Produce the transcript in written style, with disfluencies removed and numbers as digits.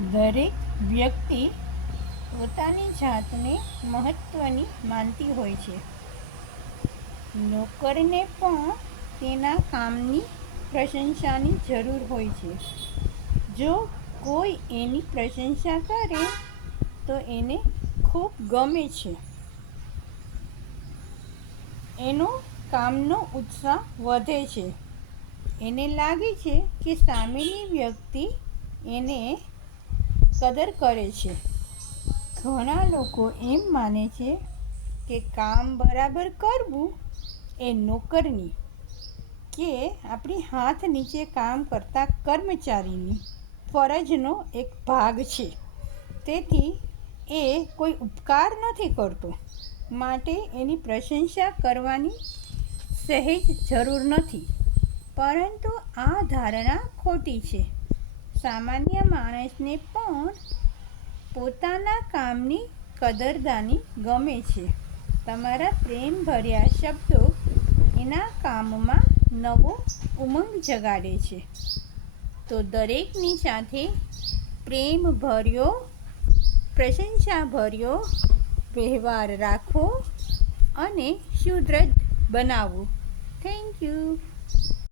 દરેક વ્યક્તિ પોતાની જાતને મહત્ત્વની માનતી હોય છે. નોકરને પણ તેના કામની પ્રશંસાની જરૂર હોય છે. જો કોઈ એની પ્રશંસા કરે તો એને ખૂબ ગમે છે. એનો કામનો ઉત્સાહ વધે છે. એને લાગે છે કે સામેની વ્યક્તિ એને કદર કરે છે. ઘણા લોકો એમ માને છે કે કામ બરાબર કરવું એ નોકરની કે આપણી હાથ નીચે કામ કરતા કર્મચારીની ફરજનો એક ભાગ છે. તેથી એ કોઈ ઉપકાર નથી કરતો, માટે એની પ્રશંસા કરવાની સહેજ જરૂર નથી. પરંતુ આ ધારણા ખોટી છે. સામાન્ય માણસને પણ પોતાના કામની કદરદાની ગમે છે. તમારા પ્રેમભર્યા શબ્દો એના કામમાં નવો ઉમંગ જગાડે છે. તો દરેકની સાથે પ્રેમભર્યો, પ્રશંસાભર્યો વ્યવહાર રાખો અને સુદૃઢ બનાવો. Thank you.